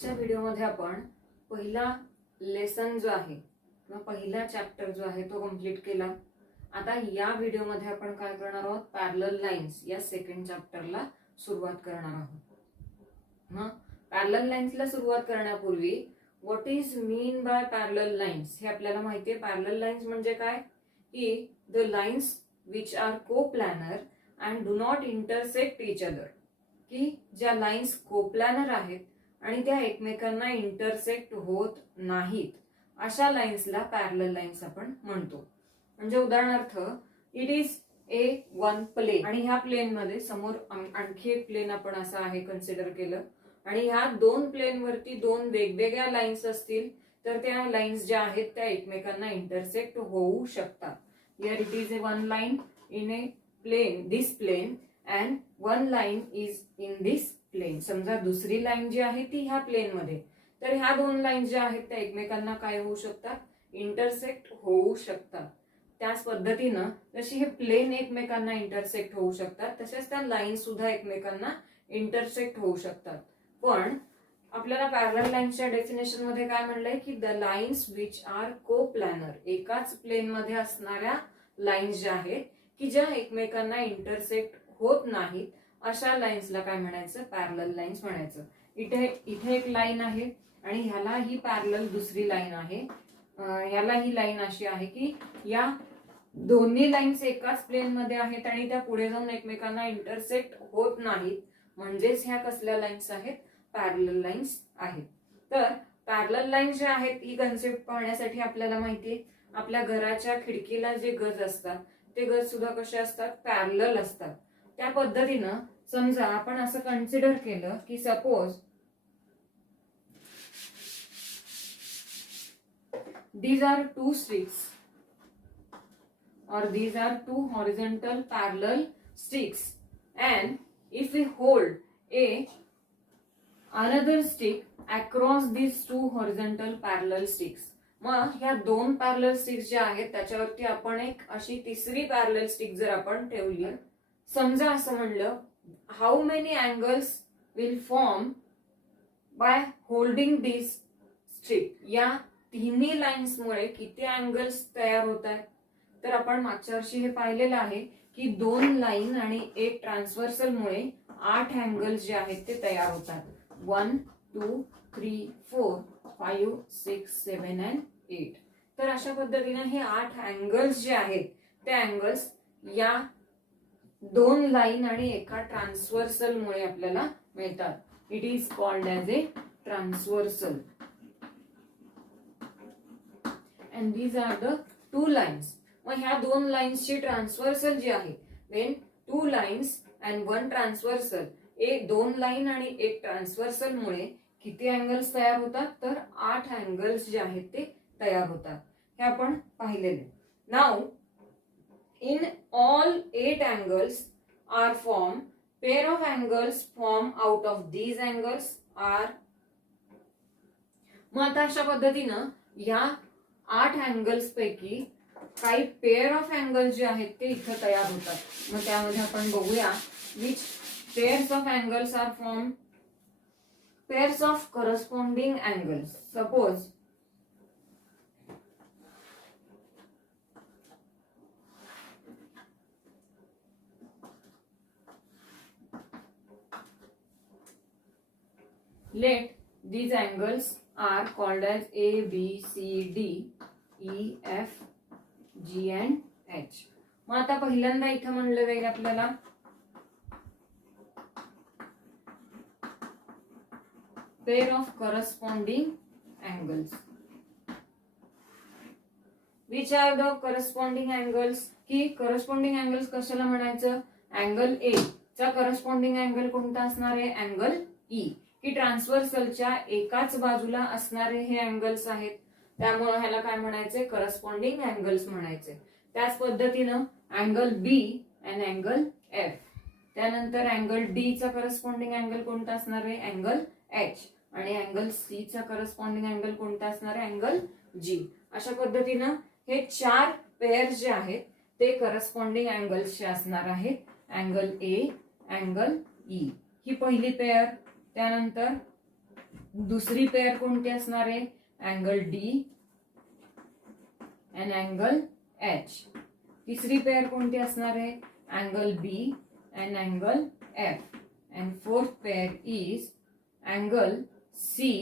आजच्या व्हिडिओमध्ये आपण पहिला लेसन जो आहे किंवा पहिला चॅप्टर जो आहे तो कंप्लीट केला. आता या व्हिडिओमध्ये आपण काय करणार आहोत, पॅरलल लाईन्स या सेकंड चॅप्टरला सुरुवात करणार आहोत. पॅरलल लाईन्सला सुरुवात करण्यापूर्वी what is mean by parallel lines हे आपल्याला माहिती आहे. पॅरलल लाईन्स म्हणजे काय की the lines which are coplanar and do not intersect each other, की ज्या लाईन्स कोप्लॅनर आहेत आणि त्या एकमेकांना इंटरसेक्ट होत नाहीत अशा लाईन्सला पॅरलल लाईन्स आपण म्हणतो. म्हणजे उदाहरणार्थ it is a one plane आणि ह्या प्लेन मध्ये समोर आणखी एक प्लेन आपण असं आहे कन्सिडर केलं आणि ह्या दोन प्लेन वरती दोन वेगवेगळ्या लाईन्स असतील तर त्या लाईन्स ज्या आहेत त्या एकमेकांना इंटरसेक्ट होऊ शकतात. Here it is a one line in a plane, this plane, and one line is in this plane. समजा दुसरी लाईन जी आहे ती ह्या प्लेन मध्ये, तर ह्या दोन लाईन ज्या आहेत त्या एकमेकांना काय होऊ शकतात, इंटरसेक्ट होऊ शकतात. त्याच पद्धतीनं जशी हे प्लेन एकमेकांना इंटरसेक्ट होऊ शकतात तसेच त्या लाईन सुद्धा एकमेकांना इंटरसेक्ट होऊ शकतात. पण आपल्याला पॅरलल लाईन्सच्या डेफिनेशन मध्ये काय म्हणलंय की the lines which are coplanar, एकाच प्लेन मध्ये असणाऱ्या लाईन्स ज्या आहेत की ज्या एकमेकांना इंटरसेक्ट होत नाहीत अशा लाईन्सला काय म्हणायचं, पॅरलल लाईन्स म्हणायचं. इथे एक लाईन आहे आणि ह्याला ही पॅरलल दुसरी लाईन आहे. ह्याला ही लाईन अशी आहे की या दोन्ही लाईन्स एकाच प्लेन मध्ये आहेत आणि त्या पुढे जाऊन एकमेकांना इंटरसेक्ट होत नाहीत, म्हणजेच ह्या कसल्या लाईन्स आहेत, पॅरलल लाईन्स आहेत. तर पॅरलल लाईन्स ज्या आहेत ही कन्सेप्ट पाहण्यासाठी आपल्याला माहितीये आपल्या घराच्या खिडकीला जे गज असतात ते गज सुद्धा कसे असतात, पॅरलल असतात. त्या पद्धतीनं समजा आपण असं कन्सिडर केलं की suppose these are two sticks or these are two horizontal parallel sticks, and if we hold another stick across these two horizontal parallel sticks, मग ह्या दोन पॅरलल स्टिक्स ज्या आहेत त्याच्यावरती आपण एक अशी तिसरी पॅरलल स्टिक जर आपण ठेवली, समजा असं म्हणलं how many angles will form by holding this stick, या तिन्ही लाईन्स मुळे किती अँगल्स तयार होत आहेत. तर आपण मागच्या वर्षी हे पाहिलेलं आहे की दोन लाईन आणि एक ट्रान्सव्हर्सल मुळे 8 अँगल्स जे आहेत ते तयार होतात. 1 2 3 4 5 6 7 and 8. तर अशा पद्धतीने हे 8 अँगल्स जे आहेत ते अँगल्स या दोन लाईन आणि एका ट्रान्सव्हर्सल मुळे आपल्याला मिळतात. It is called as A transversal. And these are the two lines. मग ह्या दोन लाईन्सची ट्रान्सव्हर्सल जी आहे, when two lines and one transversal, दोन लाईन आणि एक ट्रान्सव्हर्सल मुळे किती अँगल्स तयार होतात, तर 8 अँगल्स जे आहेत ते तयार होतात. हे आपण पाहिलेले. Now in all 8 angles are formed, pair of angles form out of these angles are. मग आता अशा पद्धतीनं या 8 अँगल्स पैकी काही पेअर ऑफ अँगल्स जे आहेत ते इथं तयार होतात. मग त्यामध्ये आपण बघूया which pairs of angles are form, pairs of corresponding angles. Suppose let these angles are called as A, B, C, D, E, F, G and H. मग आता पहिल्यांदा इथं म्हणलं जाईल आपल्याला pair of corresponding angles. Which are the corresponding angles, की corresponding angles कशाला म्हणायचं, अँगल ए चा करस्पॉन्डिंग अँगल कोणता असणार आहे, अँगल ई, की ट्रान्सव्हर्सलच्या एकाच बाजूला असणारे हे अँगल्स आहेत, त्यामुळे ह्याला काय म्हणायचे, करस्पॉन्डिंग अँगल्स म्हणायचे. त्याच पद्धतीनं angle B and angle F. त्यानंतर अँगल डी चा करस्पॉन्डिंग अँगल कोणता असणार आहे, अँगल एच, आणि अँगल सी चा करस्पॉन्डिंग अँगल कोणता असणार आहे, अँगल जी. अशा पद्धतीनं हे 4 पेअर जे आहेत ते करस्पॉन्डिंग अँगल्सचे असणार आहेत. अँगल ए, अँगल ई ही पहिली पेअर. त्यानंतर दुसरी पेअर कोणती असणार आहे? Angle D and angle H. तिसरी पेअर कोणती असणार आहे? Angle B and angle F. And fourth pair is angle C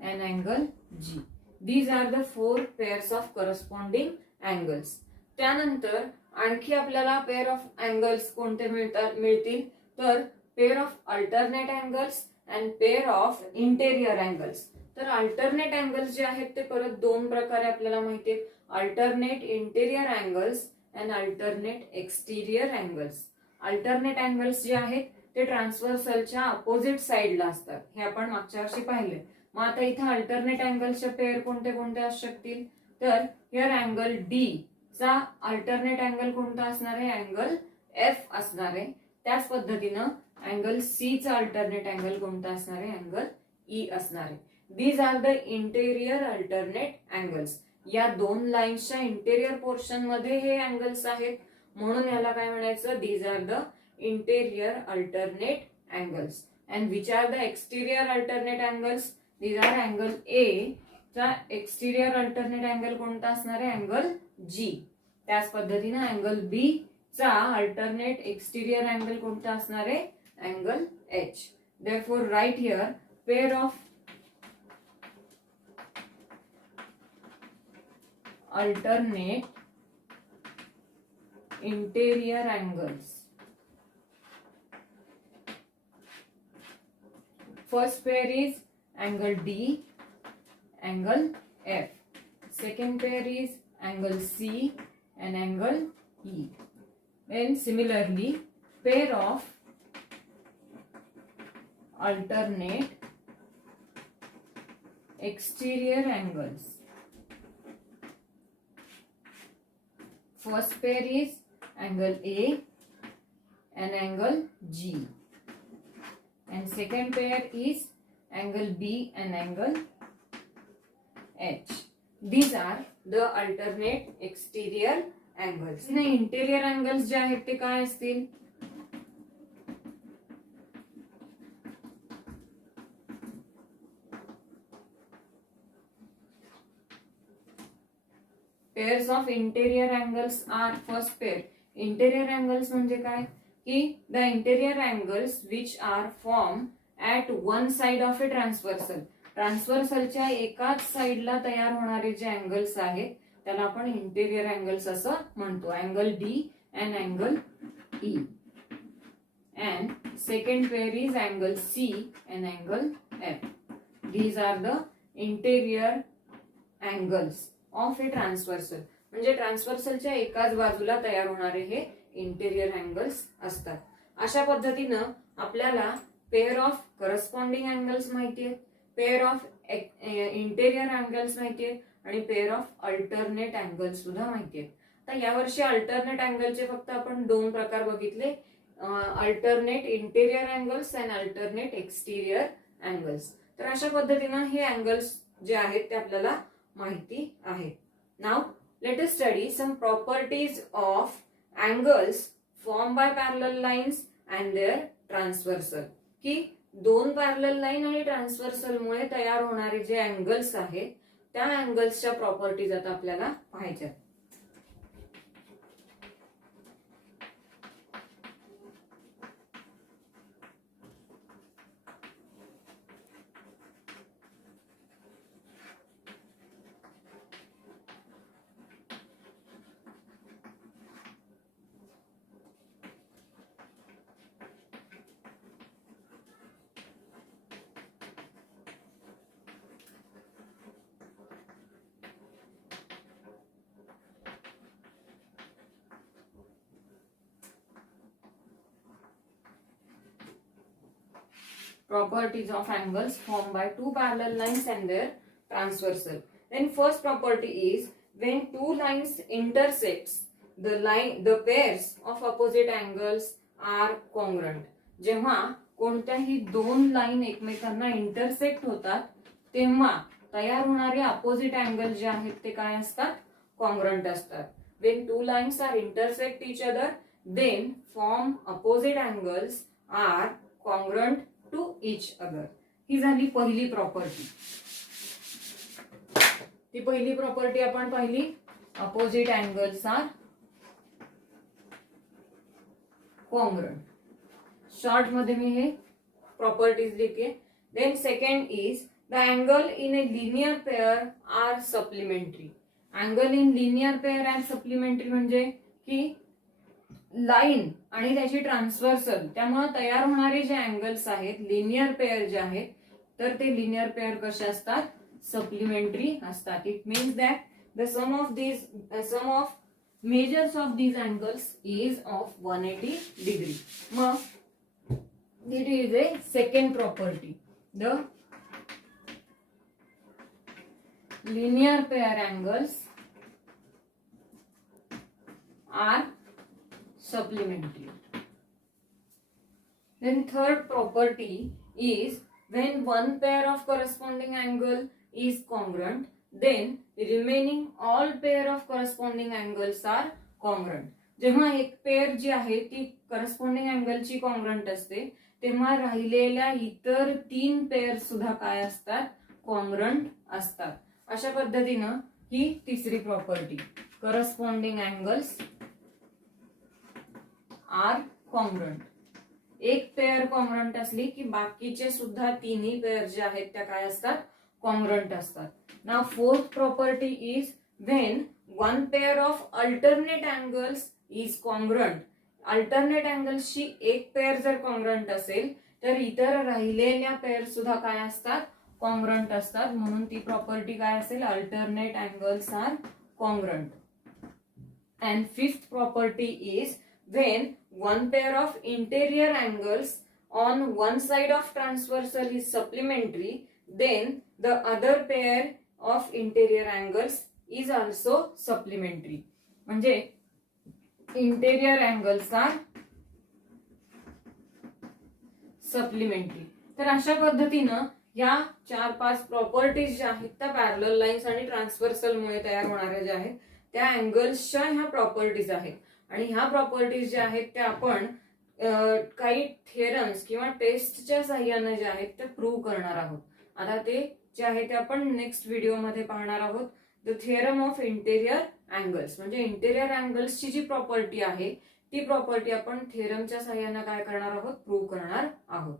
and angle G. These are the 4 pairs of corresponding angles. त्यानंतर आणखी आपल्याला पेअर ऑफ अँगल्स कोणते मिळतील? तर pair of alternate angles and pair of interior angles. तर alternate angles जे आहेत ते परत 2 प्रकारे आपल्याला माहिती आहेत. Alternate interior angles and alternate exterior angles. Alternate angles जे आहेत ते ट्रान्सव्हर्सलच्या अपोजिट साइडला असतात. हे आपण मागच्या वर्षी पाहिले. मग आता इथे अल्टरनेट अँगल्सच्या पेअर कोणते कोणते असू शकतील? तर हिअर अँगल डी चा अल्टरनेट अँगल कोणता असणार आहे? अँगल एफ असणार आहे. त्याच पद्धतीनं अँगल सी चा अल्टरनेट अँगल कोणता असणार आहे? अँगल ई असणार आहे. These are the interior alternate angles. या 2 लाईन्सच्या इंटेरियर पोर्शन मध्ये हे अँगल्स आहेत, म्हणून याला काय म्हणायचं? These are the interior alternate angles. And which are the exterior alternate angles? These are angle A चा एक्सटिरियर अल्टरनेट अँगल कोणता असणार आहे? Angle G. त्याच पद्धतीनं अँगल बी चा अल्टरनेट एक्सटिरियर अँगल कोणता असणार आहे? Angle H. Therefore right here pair of alternate interior angles. First pair is angle D, angle F. Second pair is angle C and angle E. Then similarly, pair of alternate exterior angles. First pair is angle A and angle G. And second pair is angle B and angle H. These are the alternate exterior angles. Interior angles जे आहेत ते काय असतील? Pairs of interior angles are first pair. Interior angles म्हणजे काय? की the interior angles which are formed at one side of a transversal. ट्रान्सव्हर्सलच्या एकाच साइडला तयार होणारे जे अँगल्स आहेत त्याला आपण इंटेरियर अँगल्स असं म्हणतो. Angle D and angle E. And second pair is angle C and angle F. These are the interior angles of a transversal. म्हणजे ट्रान्सव्हर्सलच्या एकाच बाजूला तयार होणारे हे इंटेरियर अँगल्स असतात. अशा पद्धतीनं आपल्याला पेअर ऑफ करस्पॉन्डिंग अँगल्स माहिती आहेत, पेअर ऑफ इंटेरियर अँगल्स माहिती आहेत आणि पेअर ऑफ अल्टरनेट अँगल्स सुद्धा माहिती आहेत. तर यावर्षी अल्टरनेट अँगलचे फक्त आपण 2 प्रकार बघितले, alternate interior angles and alternate exterior angles. तर अशा पद्धतीनं हे अँगल्स जे आहेत ते आपल्याला माहिती आहे. Now let us study some properties of angles form by parallel lines and their transversal. की 2 पॅरलल लाईन आणि ट्रान्सव्हर्सल मुळे तयार होणारे जे अँगल्स आहेत त्या अँगल्सच्या प्रॉपर्टीज आता आपल्याला पाहायच्या. Properties of angles formed by 2 parallel lines and their transversal. Then first property is when 2 lines intersects, the pairs of opposite angles are congruent. जेव्हा कोणत्याही 2 लाईन एकमेकांना इंटरसेक्ट होतात तेव्हा तयार होणारे अपोजिट अँगल जे आहेत ते काय असतात? कॉन्ग्रंट असतात. When 2 lines are intersect each other, then form opposite angles are congruent to each other. ही झाली पहिली प्रॉपर्टी. ती पहिली प्रॉपर्टी आपण पाहिली, opposite angles are congruent. Short मध्ये मी हे प्रॉपर्टीज लिहिते. Then second is the angle in a linear pair are supplementary. Angle in linear pair are supplementary म्हणजे की लाईन आणि त्याची ट्रान्सव्हर्सल, त्यामुळे तयार होणारे जे अँगल्स आहेत लिनियर पेअर जे आहेत, तर ते लिनियर पेअर कसे असतात, सप्लिमेंटरी असतात. It means that the sum of measures of these angles is of 180 degree. मग it is a second property. The linear pair angles are supplementary. Then third property is when one pair of corresponding angle is congruent, then remaining all pair of corresponding angles are congruent. जेव्हा एक pair जी आहे ती corresponding अँगलची congruent असते, तेव्हा राहिलेल्या इतर 3 pair सुद्धा काय असतात, कॉन्ग्रंट असतात. अशा पद्धतीनं ही तिसरी property, corresponding angles are congruent. एक पेअर कॉन्ग्रंट असली की बाकीचे सुद्धा तिन्ही पेअर जे आहेत त्या काय असतात, कॉन्ग्रंट असतात. Now fourth property is when one pair of alternate angles is congruent. Alternate angles ची एक पेअर जर कॉन्ग्रंट असेल तर इतर राहिलेल्या पेअर सुद्धा काय असतात, कॉन्ग्रंट असतात. म्हणून ती प्रॉपर्टी काय असेल, alternate angles are congruent. And fifth property is when one pair of interior angles on one side of transversal is supplementary, then the other pair of interior angles is also supplementary. म्हणजे interior angles are supplementary. तर अशा पद्धतीनं या 4-5 properties ज्या आहेत त्या parallel lines आणि transversal मुळे तयार होणाऱ्या ज्या आहेत त्या अँगल्सच्या ह्या प्रॉपर्टीज आहेत. आणि ह्या प्रॉपर्टीज ज्या आहेत त्या आपण काही थिअरम्स किंवा टेस्टच्या साह्याने ज्या आहेत त्या प्रूव्ह करणार आहोत. आता ते जे आहे ते आपण नेक्स्ट व्हिडिओमध्ये पाहणार आहोत. The theorem of interior angles म्हणजे इंटेरियर अँगल्सची जी प्रॉपर्टी आहे ती प्रॉपर्टी आपण थिअरमच्या साह्याने काय करणार आहोत, प्रूव्ह करणार आहोत.